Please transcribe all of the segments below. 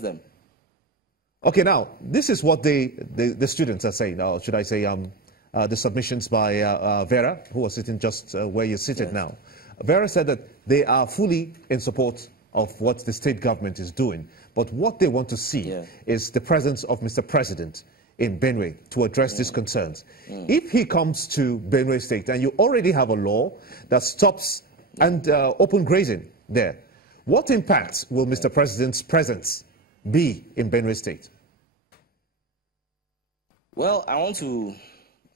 them. Okay, now, this is what the students are saying, or should I say the submissions by Vera, who was sitting just where you're seated now. Vera said that they are fully in support of what the state government is doing, but what they want to see is the presence of Mr. President in Benue to address these concerns. If he comes to Benue State, and you already have a law that stops and open grazing there, what impact will Mr. President's presence be in Benue State? Well, I want to,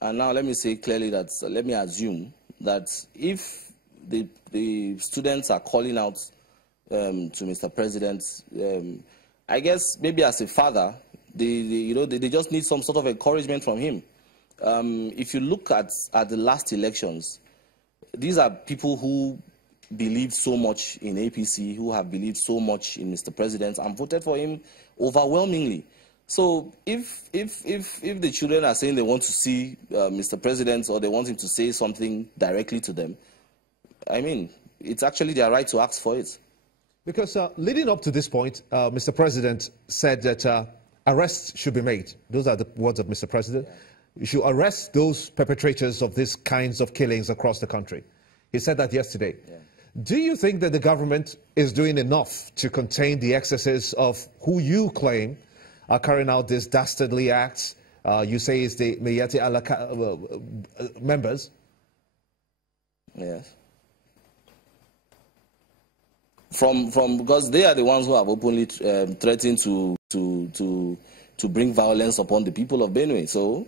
and now let me say clearly that, let me assume that if the students are calling out to Mr. President, I guess maybe as a father, they just need some sort of encouragement from him. If you look at the last elections, these are people who believed so much in APC, who have believed so much in Mr. President and voted for him overwhelmingly. So if the children are saying they want to see Mr. President, or they want him to say something directly to them, I mean, it's actually their right to ask for it. Because leading up to this point, Mr. President said that arrests should be made. Those are the words of Mr. President. You should arrest those perpetrators of these kinds of killings across the country. He said that yesterday. Do you think that the government is doing enough to contain the excesses of who you claim are carrying out these dastardly acts? You say it's the Meyati Alaka members? Yes. Because they are the ones who have openly threatened to bring violence upon the people of Benue. So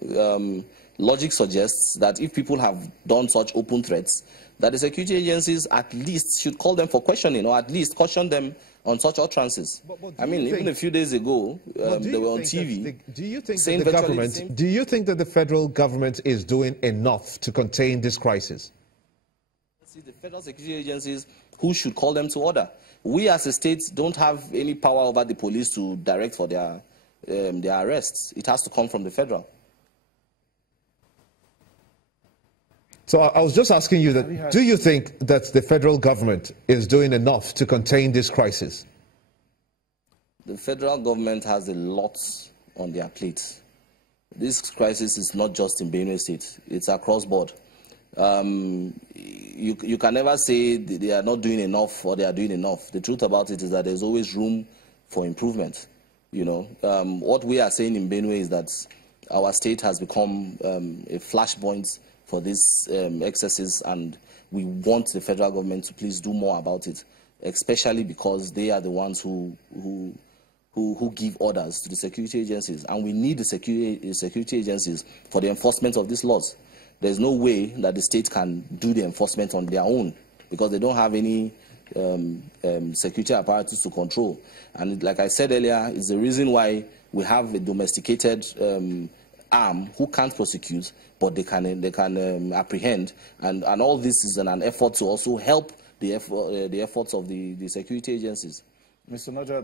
logic suggests that if people have done such open threats, that the security agencies at least should call them for questioning, or at least caution them on such utterances. I mean, even a few days ago, they were on TV. Do you think that the federal government is doing enough to contain this crisis? See, the federal security agencies, who should call them to order? We as a state don't have any power over the police to direct for their arrests. It has to come from the federal. So I was just asking you that, do you think that the federal government is doing enough to contain this crisis? The federal government has a lot on their plate. This crisis is not just in Benue State, it's across board. You can never say they are not doing enough or they are doing enough. The truth about it is that there's always room for improvement. You know, what we are saying in Benue is that our state has become a flashpoint for these excesses, and we want the federal government to please do more about it, especially because they are the ones who give orders to the security agencies, and we need the security agencies for the enforcement of these laws. There's no way that the state can do the enforcement on their own, because they don't have any security apparatus to control. And like I said earlier, it's the reason why we have a domesticated arm who can't prosecute, but they can apprehend, and all this is an effort to also help the efforts of the security agencies. Mr. Naja,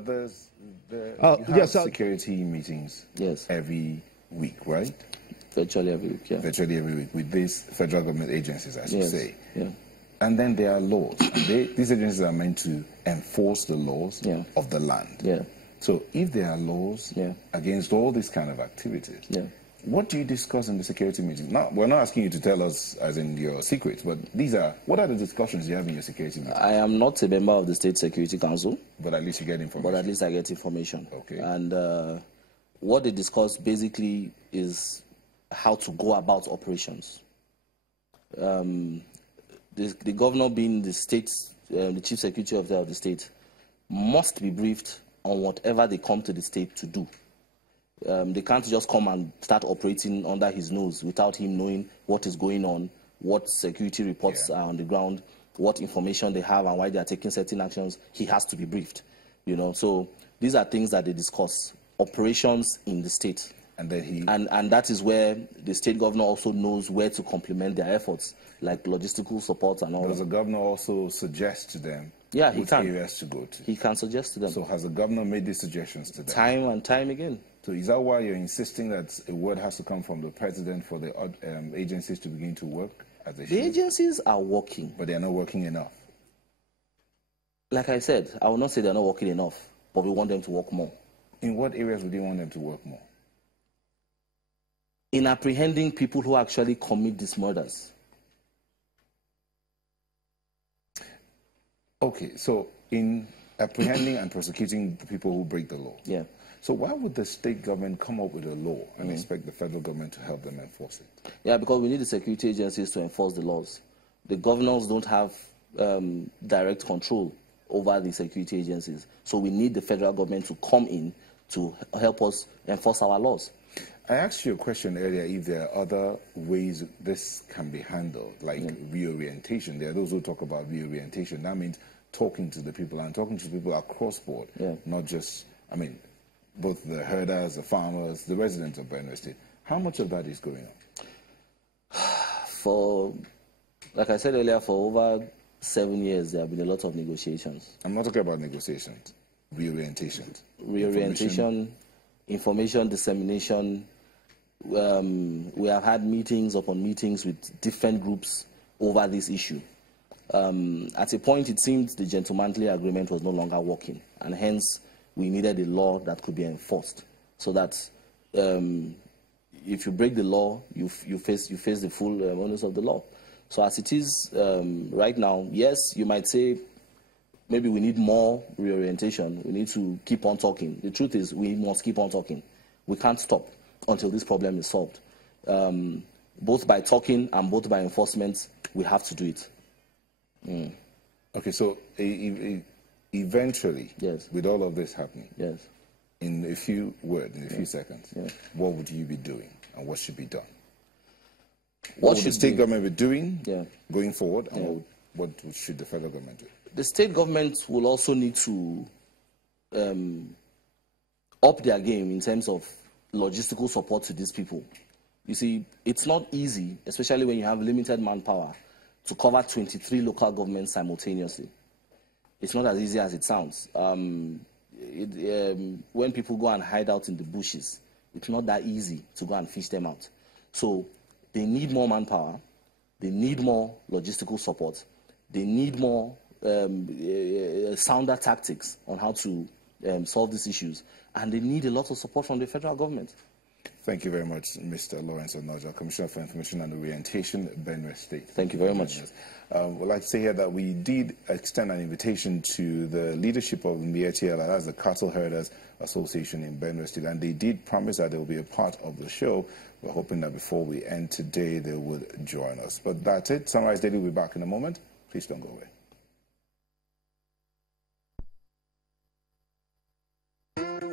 you have security meetings every week, right? Virtually every week, yeah. Virtually every week with these federal government agencies, I should say. Yeah. And then there are laws. And these agencies are meant to enforce the laws of the land. Yeah. So if there are laws against all these kind of activities, what do you discuss in the security meetings? Now, we're not asking you to tell us as in your secrets, but what are the discussions you have in your security meetings? I am not a member of the State Security Council. But at least you get information. But at least I get information. Okay. And what they discuss basically is how to go about operations. The governor, being the chief security officer of the state, must be briefed on whatever they come to the state to do. They can't just come and start operating under his nose without him knowing what is going on, what security reports are on the ground, what information they have, and why they are taking certain actions. He has to be briefed, you know. So these are things that they discuss, operations in the state. And that is where the state governor also knows where to complement their efforts, like logistical support and all. Does the governor also suggest to them which areas to go to? He can suggest to them. So has the governor made these suggestions to them? Time and time again. So is that why you're insisting that a word has to come from the president for the agencies to begin to work as they should? The agencies are working. But they are not working enough. Like I said, I will not say they're not working enough, but we want them to work more. In what areas would you want them to work more? In apprehending people who actually commit these murders. Okay, so in apprehending and prosecuting the people who break the law. Yeah. So why would the state government come up with a law and expect the federal government to help them enforce it? Yeah, because we need the security agencies to enforce the laws. The governors don't have direct control over the security agencies. So we need the federal government to come in to help us enforce our laws. I asked you a question earlier if there are other ways this can be handled, like reorientation. There are those who talk about reorientation. That means talking to the people and talking to people across board, not just, I mean, both the herders, the farmers, the residents of Benue State. How much of that is going on? Like I said earlier, for over 7 years, there have been a lot of negotiations. I'm not talking about negotiations, reorientations. Reorientation, information dissemination. We have had meetings upon meetings with different groups over this issue. At a point, it seemed the gentlemanly agreement was no longer working, and hence we needed a law that could be enforced, so that if you break the law, you face the full onus of the law. So as it is right now, yes, you might say maybe we need more reorientation. We need to keep on talking. The truth is we must keep on talking. We can't stop until this problem is solved. Both by talking and both by enforcement, we have to do it. Okay, so eventually, with all of this happening, in a few words, in a few seconds, what would you be doing and what should be done? What should the state government be doing going forward, and what should the federal government do? The state government will also need to up their game in terms of logistical support to these people. You see, it's not easy, especially when you have limited manpower, to cover 23 local governments simultaneously. It's not as easy as it sounds. When people go and hide out in the bushes, it's not that easy to go and fish them out. So they need more manpower, they need more logistical support, they need more sounder tactics on how to solve these issues, and they need a lot of support from the federal government. Thank you very much, Mr. Lawrence Onoja, Commissioner for Information and Orientation, Benue State. Thank you very much. We'd like to say here that we did extend an invitation to the leadership of MIETL, that's the Cattle Herders Association in Benue State, and they did promise that they will be a part of the show. We're hoping that before we end today, they would join us. But that's it. Sunrise Daily will be back in a moment. Please don't go away.